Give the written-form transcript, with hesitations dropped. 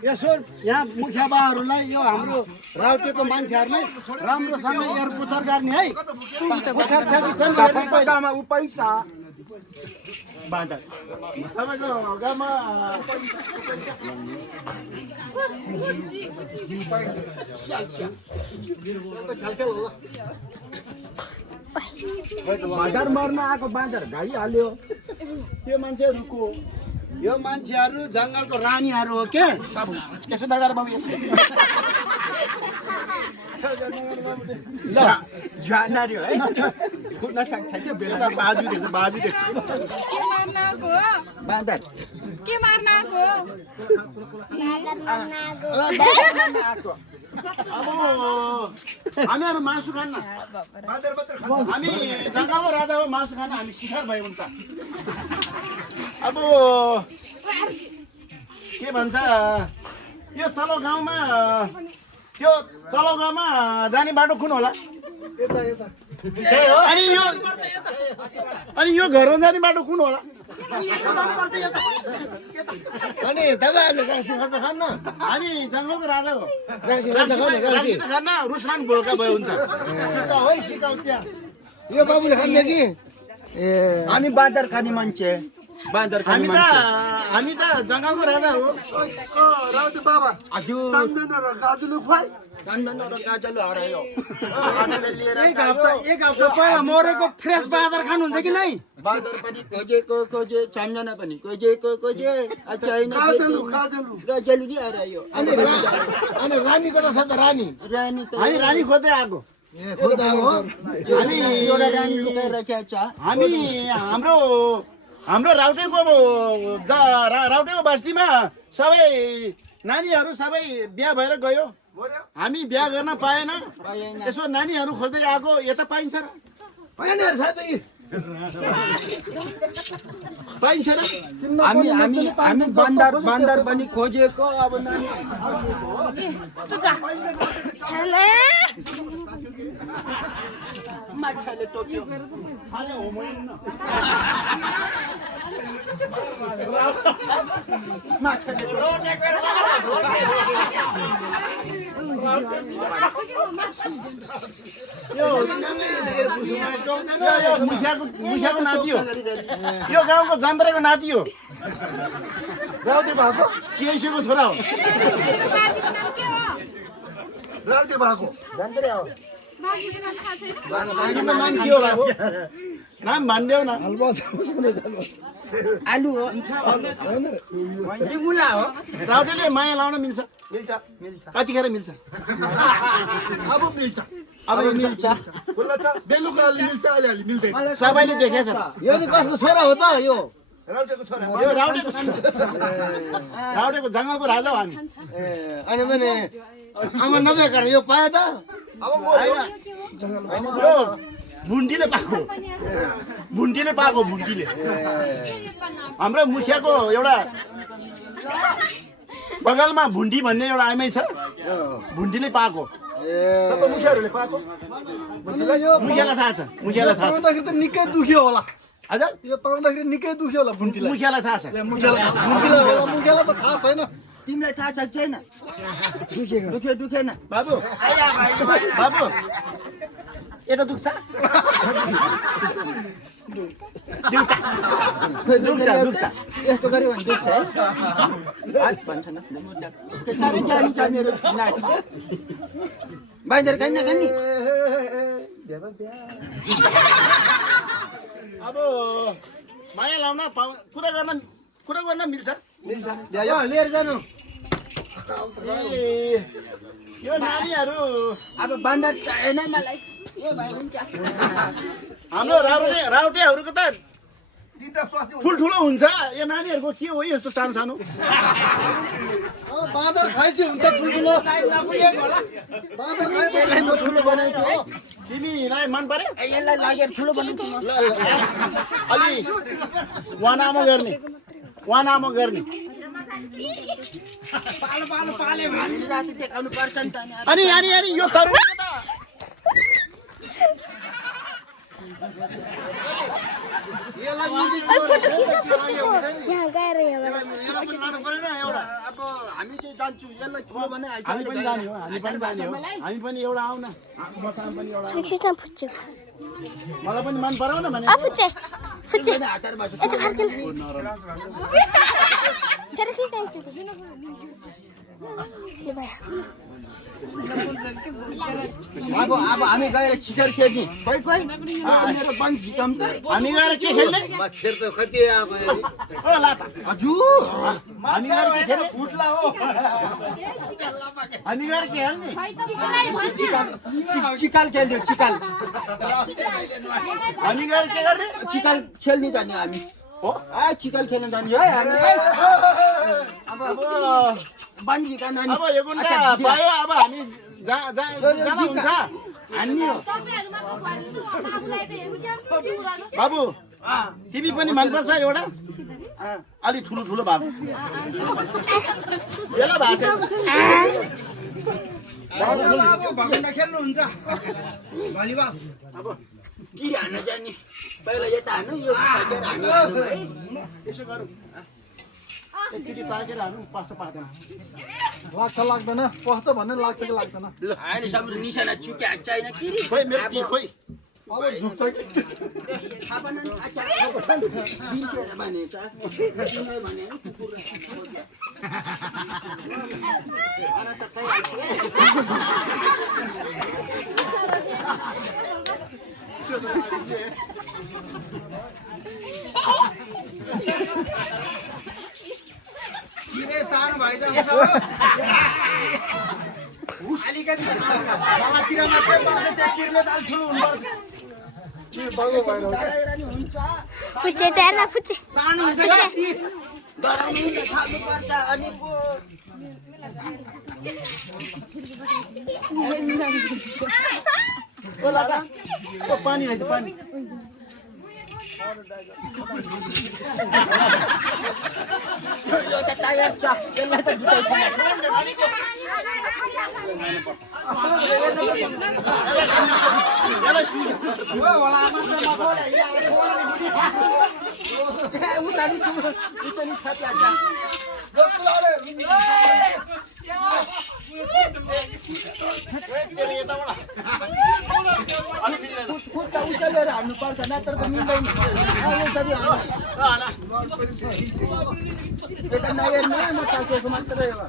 यसो यहाँ मुखिया बाहरूलाई यो हाम्रो राउटेको मान्छेहरूलाई राम्रोसँग हेरपुछार गर्ने है पुछार छ कि छैन तपाईँको गाउँमा उपाय छ बाँदर तपाईँको गाउँमा बाँदर मर्न आएको बाँदर गाइहाल्यो त्यो मान्छेहरूको यो मान्छेहरू जङ्गलको रानीहरू हो के यसो नगर बाबु ल झ्वानारी हो है फुट्न सक्छ क्या बेला बाजु देख्छ बाँदर के मार्न आएको आएको अब हामीहरू मासु खान्न हामी जङ्गलको राजा हो मासु खान हामी शिकार भयो हुन्छ अब के भन्छ यो तल गाउँमा जाने बाटो कुन होला अनि यो घरमा जाने बाटो कुन होला अनि तपाईँहरूले रासी खाजा खान्न हामी जङ्गलको राजा हो रासी त खान्न रुसलान भोल्का भयो हुन्छ सिकाउ है सिकाउ त्यहाँ यो बाबुले खाने कि हामी बाँदर खाने मान्छे बाँदर खाने हामी त जङ्गलको राजा हो राउटे बाबा हजुर सम्झना र गाजुले खुवाई काण्डन र गाजलु हरायो एक हप्ता पहिला मरेको फ्रेस बाँदर खानुहुन्छ कि नै बाँदर पनि खोजे सम्झना पनि खोजे छैन गाजलु गाजलु गाजलु नि हरायो अनि रानी कता छ त रानी रानी त हामी रानी खोज्दै आएको हामी एउटा रानी लुकाएर राखेको छ हामी हाम्रो राउटेको बस्तीमा सबै नानीहरू सबै बिहा भएर गयो हामी बिहा गर्न पाएन यसो नानीहरू खोज्दै आएको यता पाइन्छ र पाइन्छ र हामी बाँदर पनि खोजेको अब माछाले टोक्यो मुखियाको नाति हो यो गाउँको जन्द्रेको नाति हो राउटे भएको चियाइसोको छोरा हो राउटे भएको नाम के होला नाम भनिदेऊ न आलु हो मुला हो राउटेले माया लाउन मिल्छ मिल्छ कतिखेर मिल्छ अब मिल्छ अब मिल्छ खुल्ला छ बेलुका अलि मिल्छ अलिअलि मिल्दैन सबैले देखेछ यो नि कसको छोरा हो त यो राउटेको छोरा यो राउटेको जङ्गलको राजा हो हामी अनि भने आमा नभएकार यो पायो त अब यो भुन्डीले पाएको भुन्डीले हाम्रो मुखियाको एउटा बगलमा भुन्डी भन्ने एउटा आइमै छ भुन्डीले पाएको सबै मुखियाहरूले पाएको मुखियालाई थाहा छ पाउँदाखेरि त निकै दुख्यो होला हजुर यो पाउँदाखेरि निकै दुख्यो होला भुन्टीलाई मुखियालाई थाहा छ मुखियालाई त थाहा छैन तिमीलाई थाहा छ छैन दुखेन बाबु यता दुख्छ दुख्छ यस्तो गऱ्यो भने दुख्छ है हात भन्छ न साह्रै जानी छ मेरो नाति बाँदर खान्न खाने अब माया लाउन कुरा गर्न मिल्छ लिएर जानु यो नानीहरू अब बाँदर चाहिएन मलाई यो भाइ हुन्छ हाम्रो राउटेहरूको त तिनटा स्वास्थ्य ठुल्ठुलो हुन्छ यो नानीहरूको के हो यस्तो सानो सानो बाँदर खाइसी हुन्छ ठुल्ठुलो बाँदर यसलाई म ठुलो बनाउँछु है तिमीलाई मन पर्यो यसलाई लागेर ठुलो बनाउँछु म अलि वानामो गर्ने पाले हामीले राति देखाउनु पर्छ नि त अनि यो तरुण यहाँ गएर यहाँबाट यसलाई पनि लानु परेन एउटा अब हामी चाहिँ जान्छु यसलाई ठुलो भने हामी पनि जाने हो हामी पनि जाने हो हामी पनि एउटा आऊ न मसँग पनि एउटा आऊ। खिच्न फुच्चेको मलाई पनि मन पराउ न भने फुच्चे फुच्चे यता फर्किन फेरि खिच्न ल भाइ अब हामी गएर शिखर खेल्ने खोइ मेरो बन झिकम त हामी गएर के खेल्ने मच्छर त कति अब ओ लाता हजुर हामी गएर के खेल्ने फुट्ला हो हामी गएर के खेल्ने चिकाल खेल्ने चिकाल हामी गएर के गर्ने चिकाल खेल्ने जाने हामी हो चिकाल खेल्न जाने है हामी अब बन्जी का नानी अब यो गुन्डा भयो अब हामी जाँदा हुन्छ हान्ने हो बाबु तिमी पनि मनपर्छ एउटा अलि ठुलो ठुलो बाबु बेला भएको खेल्नुहुन्छ भलिबल अब कि हान्न जाने पहिला यता हान्नु यो साइडबाट हामी हान्नु है यसो गरौँ एकचोटि ताकेर हाल्नु पास्छ पार्दैन लाग्छ लाग्दैन पस्छ भन्ने लाग्छ कि लाग्दैन अहिलेसम्म निशाना चुक्या छैन कि खोइ मेरो ती खोइ अब झुक्छ कि थाहा भएन नि बिर्सेर भने त भने कुकुर अरे त किरे सानो भाइ जान्छ अलिकति सालातिर मात्रै पर्छ त्यो किरले दाल ठुलो हुनुपर्छ के बगो भएर फुच्चे त्यहाँ फुच्चे सानो हुन्छ कि डराउनु नि थाल्नुपर्छ अनि पो ओ लाटा ओ पानी रहेछ पानी यो त टायर छ यसलाई त दुटाइ होला खुट्टा उचालेर हान्नुपर्छ नत्र त मिल्दैन यसरी यता नहेर्नु म टाकेको मात्रै हो